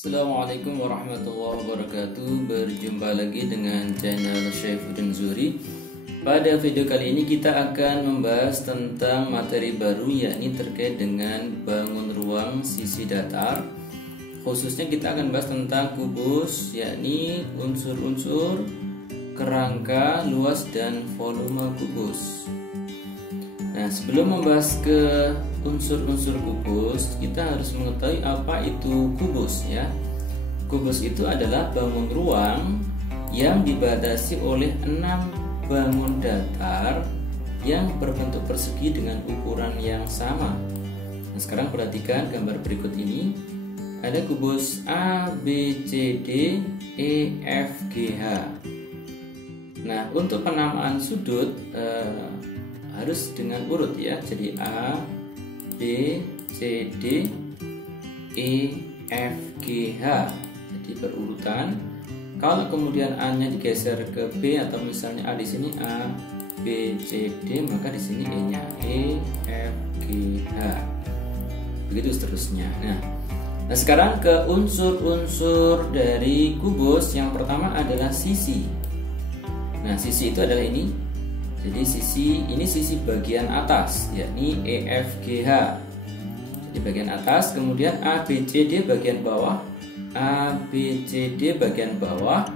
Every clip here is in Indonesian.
Assalamualaikum warahmatullahi wabarakatuh. Berjumpa lagi dengan channel Syaifuddin Zuhri. Pada video kali ini kita akan membahas tentang materi baru, yakni terkait dengan bangun ruang sisi datar. Khususnya kita akan bahas tentang kubus, yakni unsur-unsur, kerangka, luas, dan volume kubus. Nah, sebelum membahas ke unsur-unsur kubus, kita harus mengetahui apa itu kubus ya. Kubus itu adalah bangun ruang yang dibatasi oleh 6 bangun datar yang berbentuk persegi dengan ukuran yang sama. Nah, sekarang perhatikan gambar berikut ini. Ada kubus A, B, C, D, E, F, G, H. Nah, untuk penamaan sudut harus dengan urut ya. Jadi A, B, C, D, E, F, G, H. Jadi berurutan. Kalau kemudian A-nya digeser ke B, atau misalnya A di sini A, B, C, D, maka di sini E-nya E, F, G, H. Begitu seterusnya. Nah, sekarang ke unsur-unsur dari kubus. Yang pertama adalah sisi. Nah, sisi itu adalah ini. Jadi ini sisi bagian atas, yakni EFGH. Jadi bagian atas, kemudian ABCD bagian bawah, ABCD bagian bawah.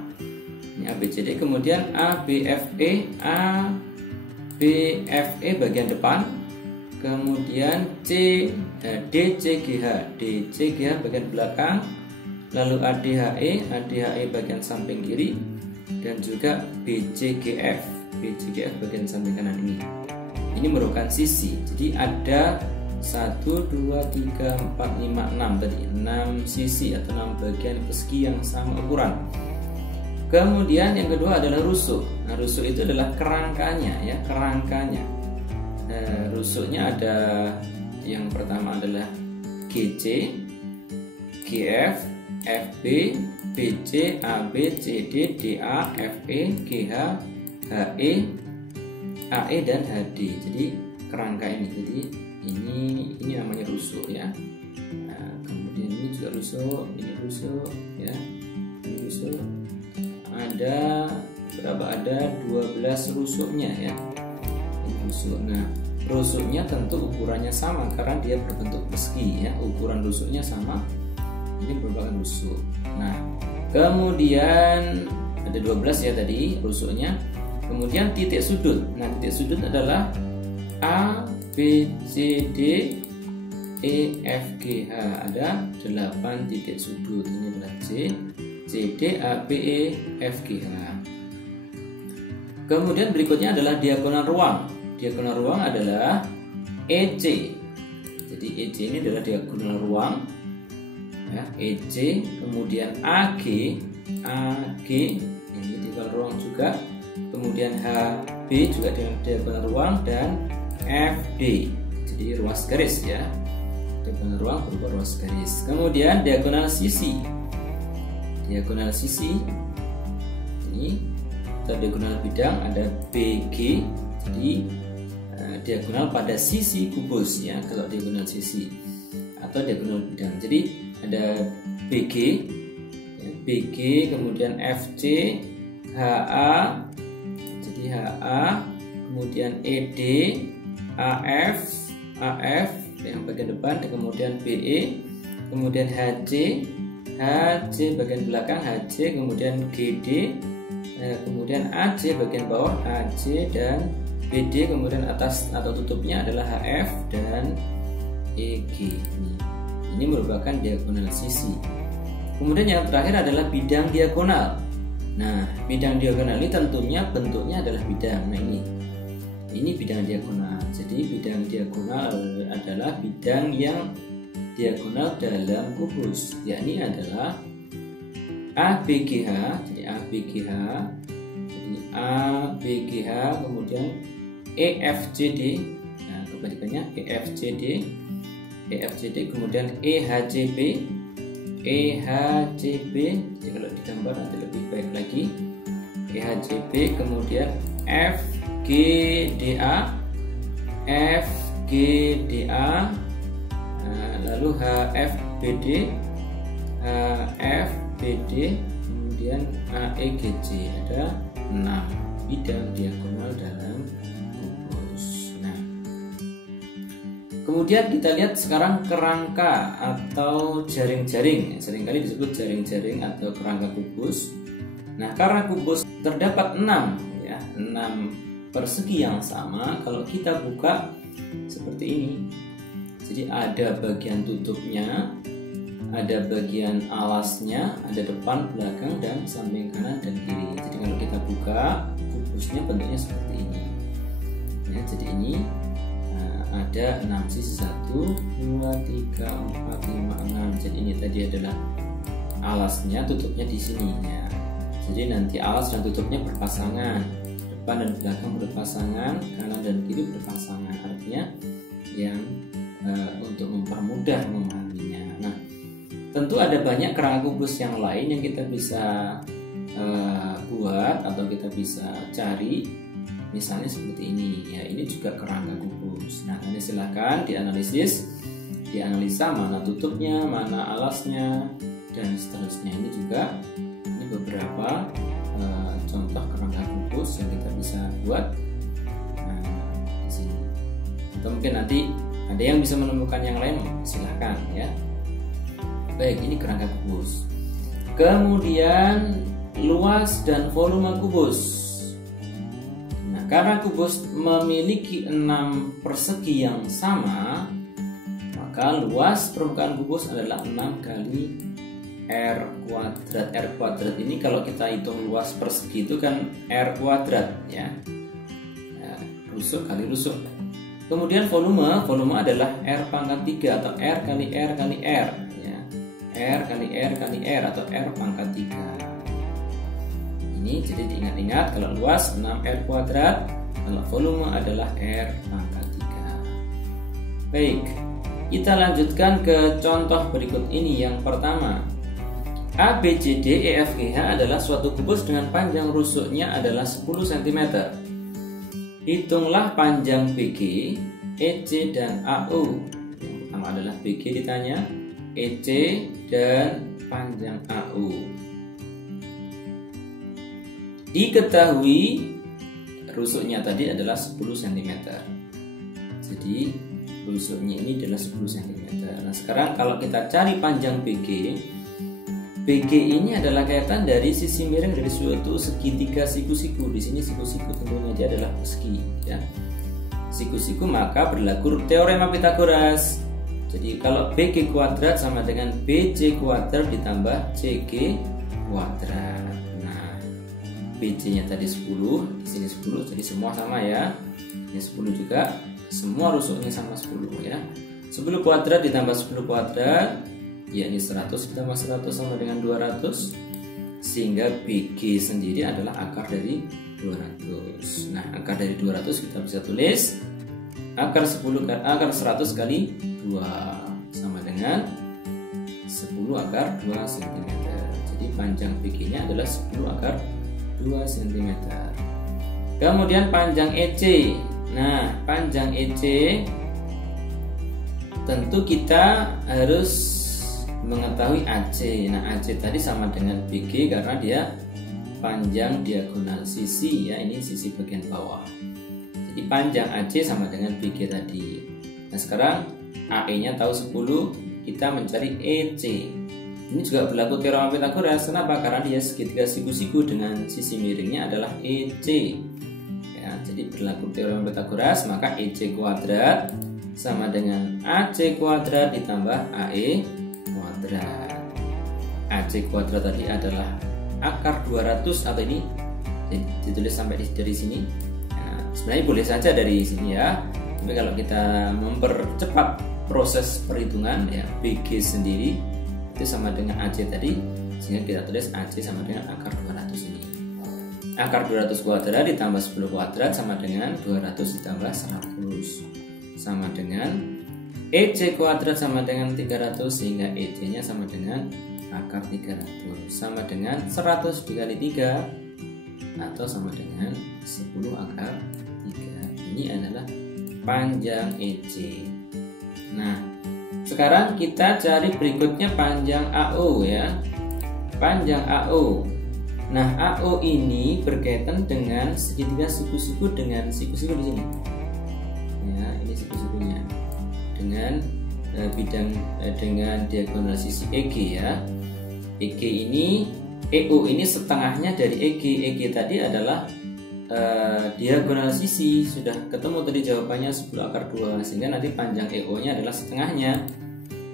Ini ABCD, kemudian ABFE, ABFE bagian depan, kemudian DCGH, DCGH bagian belakang, lalu ADHE, ADHE bagian samping kiri, dan juga BCGF, BCGF bagian samping kanan ini. Ini merupakan sisi. Jadi ada 1, 2, 3, 4, 5, 6 tadi 6 sisi atau 6 bagian persegi yang sama ukuran. Kemudian yang kedua adalah rusuk. Nah, rusuk itu adalah kerangkanya ya, kerangkanya. Rusuknya ada, yang pertama adalah GC, GF, FB, BC, AB, CD, DA, FE, GH, HE, AE, dan HD. Jadi kerangka ini. Jadi ini namanya rusuk ya. Nah, kemudian ini juga rusuk, ini rusuk ya. Ini rusuk. Ada berapa? Ada 12 rusuknya ya. Ini rusuk. Nah, rusuknya tentu ukurannya sama karena dia berbentuk persegi ya. Ukuran rusuknya sama. Ini merupakan rusuk. Nah, kemudian ada 12 ya tadi rusuknya. Kemudian titik sudut. Nah, titik sudut adalah A, B, C, D, E, F, G, H. Ada 8 titik sudut. Ini adalah C, C, D, A, B, E, F, G, H. Kemudian berikutnya adalah diagonal ruang. Diagonal ruang adalah EC. Jadi EC ini adalah diagonal ruang ya, EC. Kemudian AG, AG ini diagonal ruang juga. Kemudian HB juga dengan diagonal ruang, dan FD jadi ruas garis ya. Diagonal ruang berupa ruas garis. Kemudian diagonal sisi. Diagonal sisi ini atau diagonal bidang ada BG. Jadi diagonal pada sisi kubus ya, kalau diagonal sisi atau diagonal bidang. Jadi ada BG ya, BG, kemudian FC, HA, jadi HA, kemudian ED, AF, AF yang bagian depan, kemudian BE, kemudian HC, HC bagian belakang, HC, kemudian GD, kemudian AC bagian bawah, AC, dan BD, kemudian atas atau tutupnya adalah HF dan EG. Ini merupakan diagonal sisi. Kemudian yang terakhir adalah bidang diagonal. Nah, bidang diagonal ini tentunya bentuknya adalah bidang. Nah, ini bidang diagonal. Jadi bidang diagonal adalah bidang yang diagonal dalam kubus, yakni adalah ABGH. Jadi ABGH, jadi ABGH, kemudian EFCD. Nah, kebalikannya EFCD, EFCD, kemudian EHCB, EHCB. Jadi kalau digambar nanti lebih baik lagi. EHCB, kemudian FGDA, FGDA, lalu HFBD, F, BD, kemudian AEGC. Ada 6 bidang diagonal dalam kubus. Nah, kemudian kita lihat sekarang kerangka atau jaring-jaring. Seringkali disebut jaring-jaring atau kerangka kubus. Nah, karena kubus terdapat 6 ya, 6 persegi yang sama. Kalau kita buka seperti ini, jadi ada bagian tutupnya, ada bagian alasnya, ada depan, belakang, dan samping kanan dan kiri. Jadi kalau kita buka kubusnya bentuknya seperti ini ya, jadi ini ada 6 sisi, 1, 2, 3, 4, 5, 6. Jadi ini tadi adalah alasnya, tutupnya di sini ya. Jadi nanti alas dan tutupnya berpasangan, depan dan belakang berpasangan, kanan dan kiri berpasangan. Artinya yang untuk mempermudah memahaminya. Nah, tentu ada banyak kerangka kubus yang lain yang kita bisa buat atau kita bisa cari. Misalnya seperti ini ya, ini juga kerangka kubus. Nah, ini silahkan dianalisis, dianalisa mana tutupnya, mana alasnya, dan seterusnya. Ini juga beberapa contoh kerangka kubus yang kita bisa buat di sini. Atau mungkin nanti ada yang bisa menemukan yang lain, silahkan ya. Baik, ini kerangka kubus. Kemudian luas dan volume kubus. Nah, karena kubus memiliki 6 persegi yang sama, maka luas permukaan kubus adalah 6 kali R kuadrat. R kuadrat ini kalau kita hitung luas persegi itu kan R kuadrat ya, rusuk kali rusuk. Kemudian volume adalah R pangkat 3 atau R kali R kali R ya. R kali R kali R atau R pangkat 3. Ini jadi diingat-ingat, kalau luas 6R kuadrat, kalau volume adalah R pangkat 3. Baik, kita lanjutkan ke contoh berikut ini. Yang pertama, A, B, C, D, E, F, G, H adalah suatu kubus dengan panjang rusuknya adalah 10 cm. Hitunglah panjang BG, EC, dan AU. Yang pertama adalah BG ditanya, EC, dan panjang AU. Diketahui rusuknya tadi adalah 10 cm. Jadi rusuknya ini adalah 10 cm. Nah, sekarang kalau kita cari panjang BG, BG ini adalah kaitan dari sisi miring dari suatu segitiga siku-siku. Di sini siku-siku tentunya dia adalah persegi ya. Siku-siku, maka berlaku teorema Pythagoras. Jadi kalau BG kuadrat sama dengan BC kuadrat ditambah CG kuadrat. Nah, BC-nya tadi 10, di sini 10, jadi semua sama ya. Ini 10 juga, semua rusuknya sama 10 ya. 10 kuadrat ditambah 10 kuadrat, ya ini 100 ditambah 100 sama dengan 200, sehingga BG sendiri adalah akar dari 200. Nah, akar dari 200 kita bisa tulis akar 100 kali 2 sama dengan 10 akar 2 cm. Jadi panjang BG nya adalah 10 akar 2 cm. Kemudian panjang EC. Nah, panjang EC tentu kita harus mengetahui AC. Nah, AC tadi sama dengan BG karena dia panjang diagonal sisi ya, ini sisi bagian bawah. Jadi panjang AC sama dengan BG tadi. Nah, sekarang AE-nya tahu 10, kita mencari EC. Ini juga berlaku teorema Pythagoras. Kenapa? Karena dia segitiga siku-siku dengan sisi miringnya adalah EC. Ya, jadi berlaku teorema Pythagoras, maka EC kuadrat sama dengan AC kuadrat ditambah AE kuadrat. AC kuadrat tadi adalah akar 200 atau ini ditulis sampai dari sini. Nah, sebenarnya boleh saja dari sini ya. Tapi kalau kita mempercepat proses perhitungan ya, BG sendiri itu sama dengan AC tadi, sehingga kita tulis AC sama dengan akar 200 ini. Akar 200 kuadrat ditambah 10 kuadrat sama dengan 200 ditambah 100 sama dengan EC kuadrat sama dengan 300, sehingga EC nya sama dengan akar 300 sama dengan 100 dikali 3 atau sama dengan 10 akar 3. Ini adalah panjang EC. Nah, sekarang kita cari berikutnya panjang AO ya. Panjang AO. Nah, AO ini berkaitan dengan segitiga siku-siku dengan siku-siku di sini. Ya, ini siku-sikunya. Dengan dengan diagonal sisi EG ya. EG ini EO ini setengahnya dari EG. EG tadi adalah diagonal sisi. Sudah ketemu tadi jawabannya 10 akar 2, sehingga nanti panjang EO nya adalah setengahnya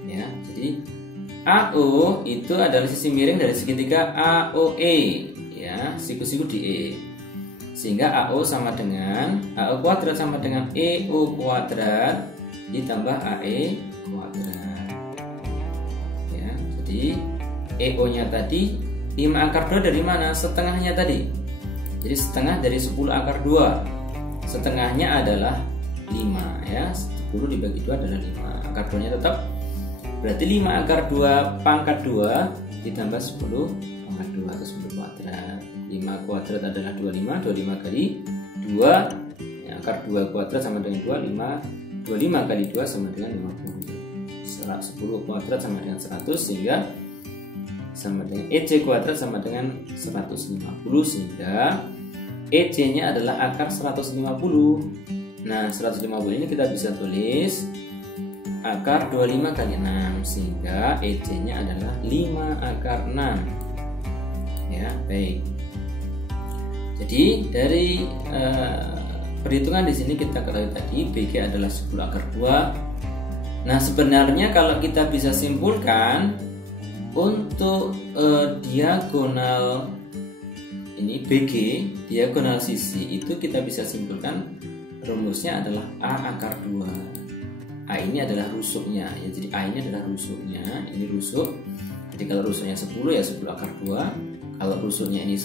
ya. Jadi AO itu adalah sisi miring dari segitiga AOE ya, siku-siku di E. Sehingga AO sama dengan AO kuadrat sama dengan EO kuadrat ditambah AE kuadrat. Ya, jadi EO nya tadi 5 akar 2 dari mana? Setengahnya tadi. Jadi setengah dari 10 akar 2. Setengahnya adalah 5 ya. 10 dibagi 2 adalah 5. Akar 2 nya tetap. Berarti 5 akar 2 pangkat 2 ditambah 10 pangkat 2 atau 10 kuadrat. 5 kuadrat adalah 25. 25 kali 2 ya, akar 2 kuadrat sama dengan 2. 25 kali 2 sama dengan 50. 10 kuadrat sama dengan 100, sehingga sama dengan EC kuadrat sama dengan 150, sehingga EC nya adalah akar 150. Nah, 150 ini kita bisa tulis akar 25 kali 6, sehingga EC nya adalah 5 akar 6 ya. Baik, jadi dari perhitungan di sini kita ketahui tadi BG adalah 10 akar 2. Nah, sebenarnya kalau kita bisa simpulkan untuk diagonal ini BG, diagonal sisi itu kita bisa simpulkan rumusnya adalah A akar 2. A ini adalah rusuknya ya, jadi A ini adalah rusuknya, ini rusuk. Jadi kalau rusuknya 10 ya 10 akar 2. Kalau rusuknya ini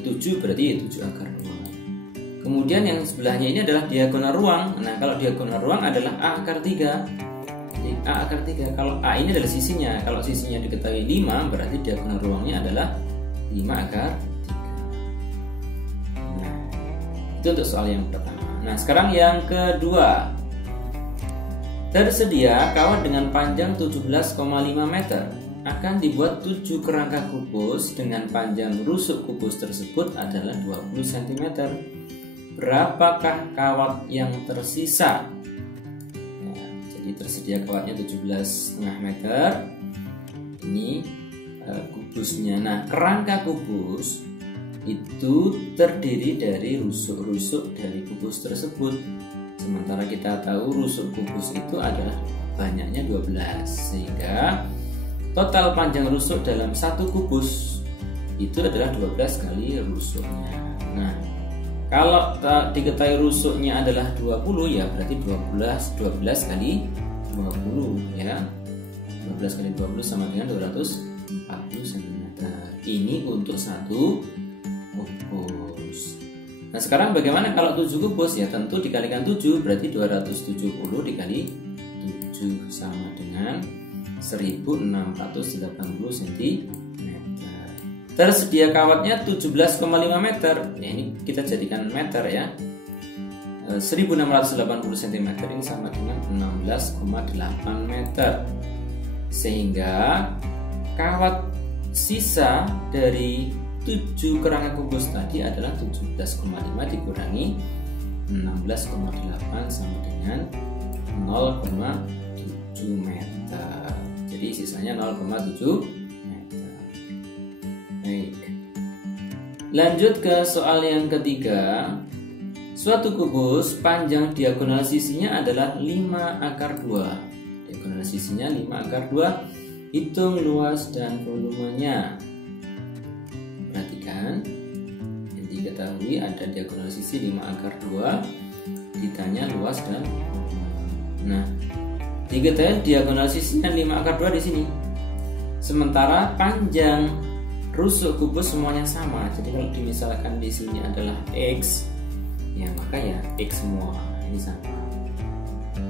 7 berarti ya 7 akar 2. Kemudian yang sebelahnya ini adalah diagonal ruang. Nah, kalau diagonal ruang adalah A akar 3. Jadi A akar 3. Kalau A ini adalah sisinya. Kalau sisinya diketahui 5, berarti diagonal ruangnya adalah 5 akar 3. Nah, itu untuk soal yang pertama. Nah, sekarang yang kedua. Tersedia kawat dengan panjang 17,5 meter. Akan dibuat 7 kerangka kubus dengan panjang rusuk kubus tersebut adalah 20 cm. Berapakah kawat yang tersisa? Ya, jadi tersedia kawatnya 17,5 meter. Ini kubusnya. Nah, kerangka kubus itu terdiri dari rusuk-rusuk dari kubus tersebut. Sementara kita tahu rusuk kubus itu adalah banyaknya 12, sehingga total panjang rusuk dalam satu kubus itu adalah 12 kali rusuknya. Nah, kalau diketahui rusuknya adalah 20 ya berarti 12 kali 20 ya. 12 kali 20 sama dengan 240 cm. Ini untuk satu kubus. Nah, sekarang bagaimana kalau 7 kubus? Ya tentu dikalikan 7 berarti 270 dikali 7 sama dengan 1680 cm. Tersedia kawatnya 17,5 meter. Ya, ini kita jadikan meter ya. 1680 cm ini sama dengan 16,8 meter. Sehingga kawat sisa dari 7 kerangka kubus tadi adalah 17,5 dikurangi 16,8 sama dengan 0,7 meter. Jadi sisanya 0,7 meter. Baik. Lanjut ke soal yang ketiga. Suatu kubus panjang diagonal sisinya adalah 5 akar 2. Diagonal sisinya 5 akar 2. Hitung luas dan volumenya. Perhatikan, yang diketahui ada diagonal sisi 5 akar 2, ditanya luas dan volume. Nah, diketahui diagonal sisinya 5 akar 2 di sini. Sementara panjang rusuk kubus semuanya sama. Jadi kalau dimisalkan di sini adalah X, ya maka ya X semua ini sama.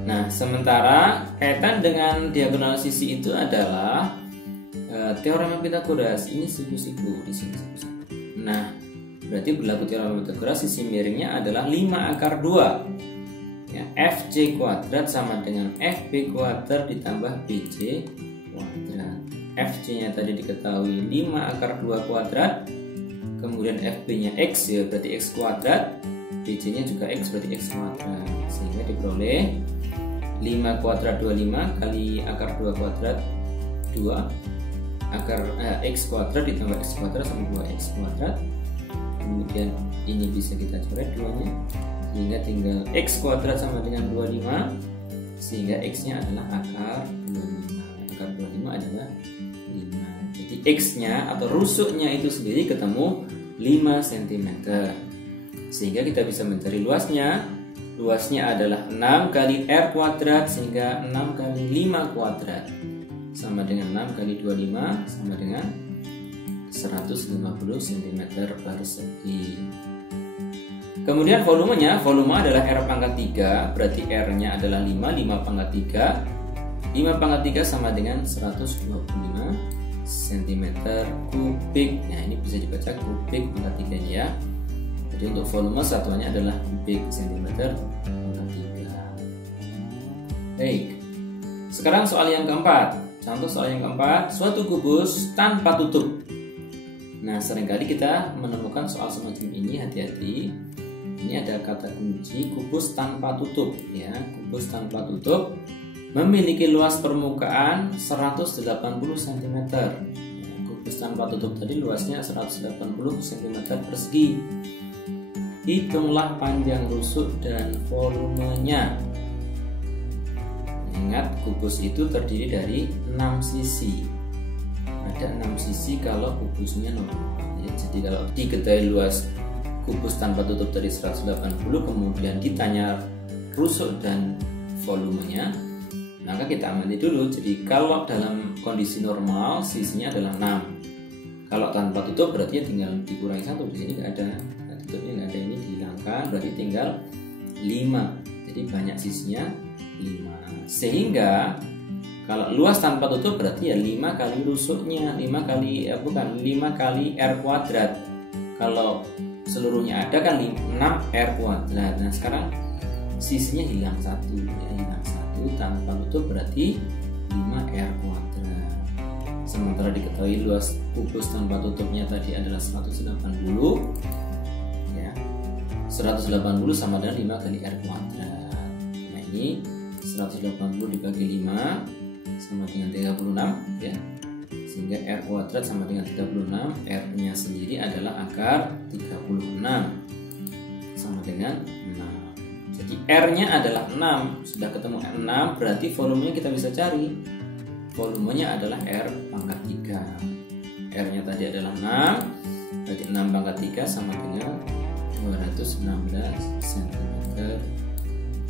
Nah, sementara kaitan dengan diagonal sisi itu adalah teorema Pythagoras. Ini siku-siku di sini siku-siku. Nah, berarti berlaku teorema Pythagoras, sisi miringnya adalah 5 akar 2. Ya, ya, FC kuadrat sama dengan FB kuadrat ditambah BC kuadrat. FC nya tadi diketahui 5 akar 2 kuadrat, kemudian FB nya X ya berarti X kuadrat, BC nya juga X berarti X kuadrat, sehingga diperoleh 5 kuadrat 25 kali akar 2 kuadrat 2 akar X kuadrat ditambah X kuadrat sama 2X kuadrat. Kemudian ini bisa kita coret 2 nya, sehingga tinggal X kuadrat sama dengan 25, sehingga X nya adalah akar 25. Akar 25 adalah 5. Jadi X nya atau rusuknya itu sendiri ketemu 5 cm, sehingga kita bisa mencari luasnya. Luasnya adalah 6 kali R kuadrat, sehingga 6 kali 5 kuadrat sama dengan 6 kali 25 sama dengan 150 cm persegi. Kemudian volumenya, volume adalah R pangkat 3, berarti R nya adalah 5 pangkat 3. 5 pangkat 3 sama dengan 125 cm kubik. Nah ini bisa dibaca kubik pangkat 3 ini ya. Jadi untuk volume satuannya adalah kubik cm pangkat 3. Baik, sekarang soal yang keempat. Contoh soal yang keempat, suatu kubus tanpa tutup. Nah seringkali kita menemukan soal semacam ini, hati-hati. Ini ada kata kunci kubus tanpa tutup ya. Kubus tanpa tutup memiliki luas permukaan 180 cm. Kubus tanpa tutup tadi luasnya 180 cm persegi. Hitunglah panjang rusuk dan volumenya. Ingat, kubus itu terdiri dari 6 sisi. Ada 6 sisi kalau kubusnya normal. Jadi kalau diketahui luas kubus tanpa tutup dari 180, kemudian ditanya rusuk dan volumenya, maka kita amati dulu. Jadi kalau dalam kondisi normal sisinya adalah 6. Kalau tanpa tutup berarti tinggal dikurangi 1. Di sini nggak ada, tutupnya nggak ada, ini dihilangkan, berarti tinggal 5. Jadi banyak sisinya 5. Sehingga kalau luas tanpa tutup berarti ya 5 kali rusuknya, 5 kali R kuadrat. Kalau seluruhnya ada kan 6 R kuadrat. Nah sekarang sisinya hilang 1 ya, hilang 1, tanpa tutup berarti 5 R kuadrat. Sementara diketahui luas kubus tanpa tutupnya tadi adalah 180 ya. 180 sama dengan 5 kali R kuadrat. Nah ini 180 dibagi 5 sama dengan 36 ya, sehingga R kuadrat sama dengan 36. R nya sendiri adalah akar 36 sama dengan 6. Jadi R nya adalah 6. Sudah ketemu 6, berarti volumenya kita bisa cari. Volumenya adalah R pangkat 3. R nya tadi adalah 6, berarti 6 pangkat 3 sama dengan 216 cm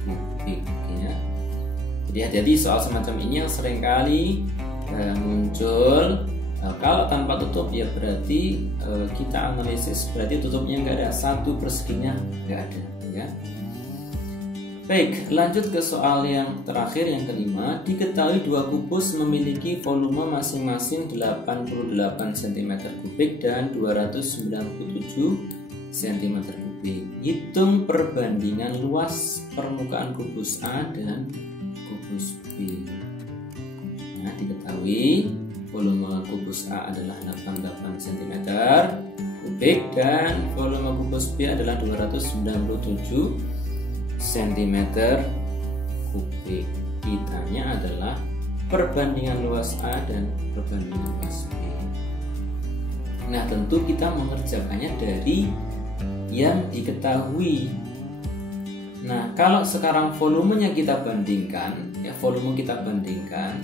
kubik ya. Jadi hati-hati soal semacam ini yang seringkali muncul. Kalau tanpa tutup ya berarti kita analisis, berarti tutupnya nggak ada, 1 perseginya nggak ada ya. Baik, lanjut ke soal yang terakhir, yang kelima. Diketahui dua kubus memiliki volume masing-masing 88 cm kubik dan 297 cm kubik. Hitung perbandingan luas permukaan kubus A dan kubus B. Nah, diketahui volume kubus A adalah 88 cm kubik dan volume kubus B adalah 297 cm kubik. Ditanya adalah perbandingan luas A dan perbandingan luas B. Nah, tentu kita mengerjakannya dari yang diketahui. Nah, kalau sekarang volumenya kita bandingkan, ya volume kita bandingkan,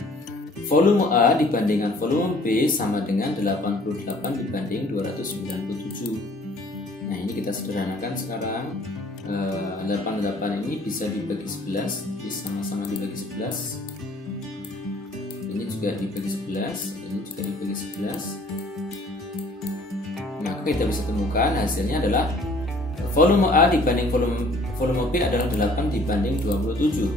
volume A dibandingkan volume B sama dengan 88 dibanding 297. Nah, ini kita sederhanakan sekarang. 88 ini bisa dibagi 11, sama-sama dibagi 11. Ini juga dibagi 11, ini juga dibagi 11. Maka kita bisa temukan hasilnya adalah volume A dibanding volume B adalah 8 dibanding 27.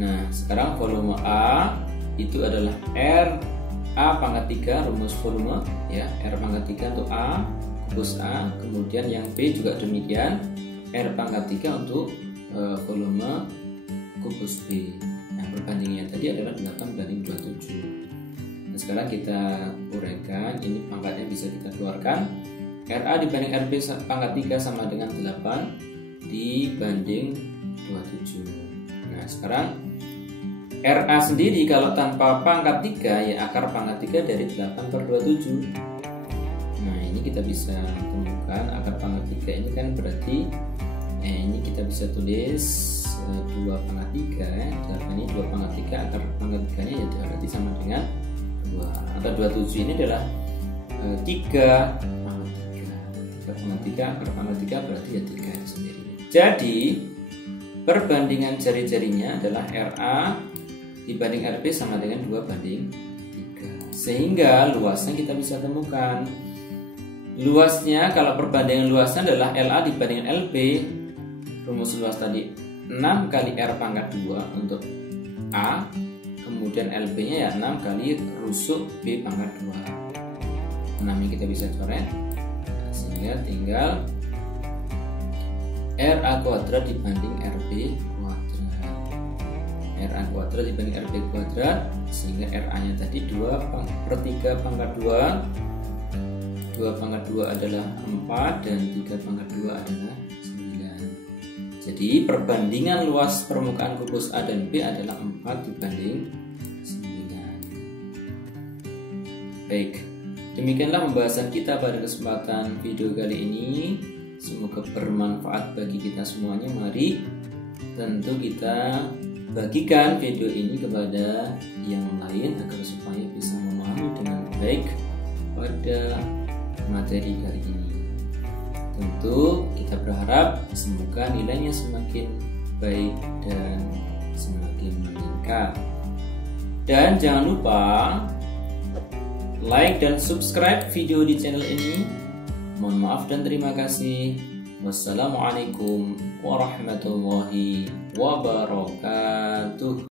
Nah, sekarang volume A itu adalah R A pangkat 3, rumus volume ya, R pangkat 3 untuk A, kubus A. Kemudian yang B juga demikian, R pangkat 3 untuk volume kubus B. Nah, perbandingannya tadi adalah 8:27. Nah, sekarang kita uraikan, ini pangkatnya bisa kita keluarkan. RA dibanding RB pangkat 3 sama dengan 8 dibanding 27. Nah, sekarang RA sendiri kalau tanpa pangkat 3 ya akar pangkat 3 dari 8/27. Nah, ini kita bisa temukan akar pangkat 3 ini kan berarti ini kita bisa tulis 2 pangkat 3 ya. 8 ini 2 pangkat 3, akar pangkat 3 nya ya berarti sama dengan 2. Atau 27 ini adalah 3 pangkat 3. 3 pangkat 3, akar pangkat 3 berarti ya 3 itu sendiri. Jadi perbandingan jari-jarinya adalah RA dibanding RB sama dengan 2/3. Sehingga luasnya kita bisa temukan. Luasnya kalau perbandingan luasnya adalah LA dibanding LB. Rumus luas tadi 6 kali R pangkat 2 untuk A. Kemudian LB nya ya 6 kali rusuk B pangkat 2. 6 ini kita bisa coret. Nah, sehingga tinggal RA kuadrat dibanding RB kuadrat. RA kuadrat dibanding RB kuadrat, sehingga RA nya tadi 2/3 pangkat 2. 2 pangkat 2 adalah 4 dan 3 pangkat 2 adalah 9. Jadi perbandingan luas permukaan kubus A dan B adalah 4 dibanding 9. Baik, demikianlah pembahasan kita pada kesempatan video kali ini. Semoga bermanfaat bagi kita semuanya. Mari tentu kita bagikan video ini kepada yang lain agar supaya bisa memahami dengan baik pada materi kali ini. Tentu kita berharap semoga nilainya semakin baik dan semakin meningkat. Dan jangan lupa like dan subscribe video di channel ini. Mohon maaf dan terima kasih. Wassalamualaikum warahmatullahi wabarakatuh.